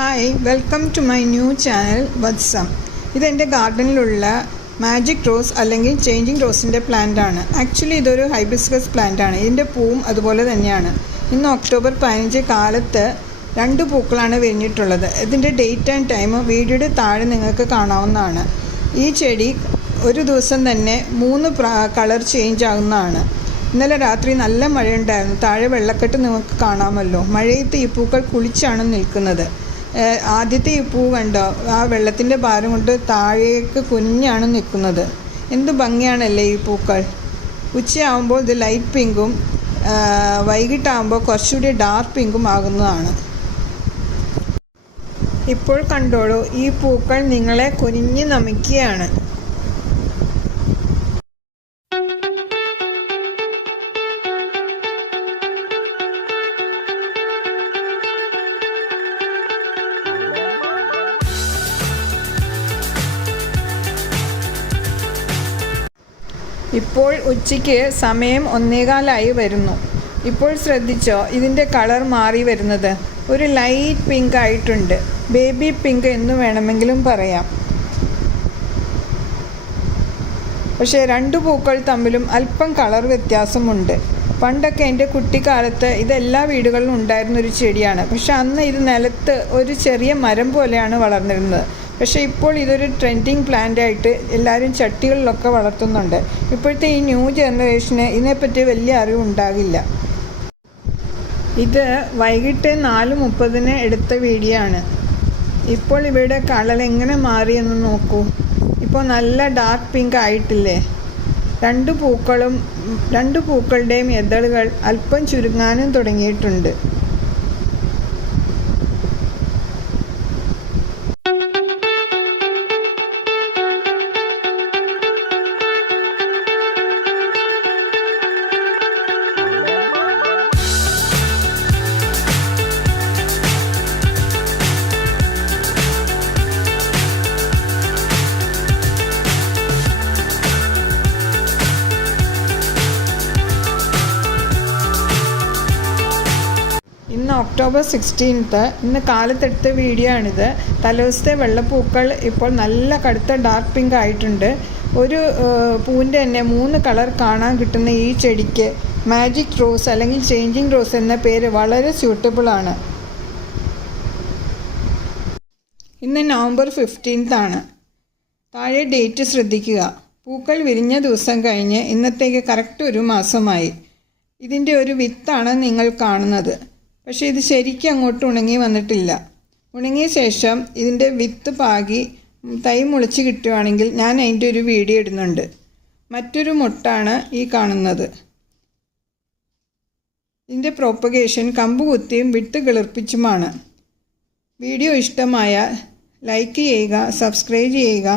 Hi, welcome to my new channel വത്സം. ഇതെൻ്റെ ഗാർഡനിലുള്ള മാജിക് റോസ് അല്ലെങ്കിൽ ചേഞ്ചിങ് റോസിൻ്റെ പ്ലാന്റാണ്. ആക്ച്വലി ഇതൊരു ഹൈബിസ്കസ് പ്ലാന്റാണ്. ഇതിൻ്റെ പൂവും അതുപോലെ തന്നെയാണ്. ഇന്ന് ഒക്ടോബർ 15 കാലത്ത് 2 പൂക്കളാണ് വിരിഞ്ഞിട്ടുള്ളത്. ഇതിൻ്റെ ഡേറ്റ് ആൻഡ് ടൈം വീഡിയോയുടെ താഴെ നിങ്ങൾക്ക് കാണാവുന്നതാണ്. ഈ ചെടി ഒരു ദിവസം തന്നെ 3 കളർ ചേഞ്ച് ആകുന്നതാണ്. ഇന്നലെ രാത്രി നല്ല മഴയുണ്ടായിരുന്നു. താഴെ വെള്ളക്കെട്ട് നിങ്ങൾക്ക് കാണാമല്ലോ. മഴയത്ത് ഈ പൂക്കൾ കുളിച്ചാണ് നിൽക്കുന്നത്. ആദ്യത്തെ ഈ പൂ കണ്ടോ, ആ വെള്ളത്തിൻ്റെ ഭാരം കൊണ്ട് താഴേക്ക് കുനിഞ്ഞാണ് നിൽക്കുന്നത്. എന്ത് ഭംഗിയാണല്ലേ ഈ പൂക്കൾ. ഉച്ചയാകുമ്പോൾ ഇത് ലൈറ്റ് പിങ്കും വൈകിട്ടാകുമ്പോൾ കുറച്ചുകൂടി ഡാർക്ക് പിങ്കും ആകുന്നതാണ്. ഇപ്പോൾ കണ്ടോളൂ, ഈ പൂക്കൾ നിങ്ങളെ കുനിഞ്ഞ് നമിക്കുകയാണ്. ഇപ്പോൾ ഉച്ചയ്ക്ക് സമയം 1:15 വരുന്നു. ഇപ്പോൾ ശ്രദ്ധിച്ചോ, ഇതിൻ്റെ കളർ മാറി വരുന്നത് ഒരു ലൈറ്റ് പിങ്ക് ആയിട്ടുണ്ട്. ബേബി പിങ്ക് എന്ന് വേണമെങ്കിലും പറയാം. പക്ഷേ 2 പൂക്കൾ തമ്മിലും അല്പം കളർ വ്യത്യാസമുണ്ട്. പണ്ടൊക്കെ എൻ്റെ കുട്ടിക്കാലത്ത് ഇതെല്ലാ വീടുകളിലും ഉണ്ടായിരുന്നൊരു ചെടിയാണ്. പക്ഷെ അന്ന് ഇത് നിലത്ത് ഒരു ചെറിയ മരം പോലെയാണ് വളർന്നിരുന്നത്. പക്ഷേ ഇപ്പോൾ ഇതൊരു ട്രെൻഡിങ് പ്ലാന്റായിട്ട് എല്ലാവരും ചട്ടികളിലൊക്കെ വളർത്തുന്നുണ്ട്. ഇപ്പോഴത്തെ ഈ ന്യൂ ജനറേഷന് ഇതിനെപ്പറ്റി വലിയ അറിവുണ്ടാകില്ല. ഇത് വൈകിട്ട് 4:30 എടുത്ത വീഡിയോ ആണ്. ഇപ്പോൾ ഇവയുടെ കളർ എങ്ങനെ മാറിയെന്ന് നോക്കൂ. ഇപ്പോൾ നല്ല ഡാർക്ക് പിങ്ക് ആയിട്ടില്ലേ. 2 പൂക്കളുടെയും ഇതളുകൾ അല്പം ചുരുങ്ങാനും തുടങ്ങിയിട്ടുണ്ട്. ഇന്ന് ഒക്ടോബർ 16. ഇന്ന് കാലത്തെടുത്ത വീഡിയോ ആണിത്. തലേദിവസത്തെ വെള്ളപ്പൂക്കൾ ഇപ്പോൾ നല്ല കടുത്ത ഡാർക്ക് പിങ്ക് ആയിട്ടുണ്ട്. ഒരു പൂവിൻ്റെ തന്നെ 3 കളർ കാണാൻ കിട്ടുന്ന ഈ ചെടിക്ക് മാജിക് റോസ് അല്ലെങ്കിൽ ചേഞ്ചിങ് റോസ് എന്ന പേര് വളരെ സ്യൂട്ടബിളാണ്. ഇന്ന് നവംബർ 15 താഴെ ഡേറ്റ് ശ്രദ്ധിക്കുക. പൂക്കൾ വിരിഞ്ഞ ദിവസം കഴിഞ്ഞ് ഇന്നത്തേക്ക് കറക്റ്റ് 1 മാസമായി. ഇതിൻ്റെ ഒരു വിത്താണ് നിങ്ങൾ കാണുന്നത്. പക്ഷേ ഇത് ശരിക്കും അങ്ങോട്ട് ഉണങ്ങി വന്നിട്ടില്ല. ഉണങ്ങിയ ശേഷം ഇതിൻ്റെ വിത്ത് പാകി തൈ മുളച്ച് കിട്ടുകയാണെങ്കിൽ ഞാൻ അതിൻ്റെ ഒരു വീഡിയോ ഇടുന്നുണ്ട്. മറ്റൊരു മുട്ടാണ് ഈ കാണുന്നത്. ഇതിൻ്റെ പ്രൊപ്പഗേഷൻ കമ്പ് കുത്തിയും വിത്ത് കിളിർപ്പിച്ചുമാണ്. വീഡിയോ ഇഷ്ടമായാൽ ലൈക്ക് ചെയ്യുക, സബ്സ്ക്രൈബ് ചെയ്യുക.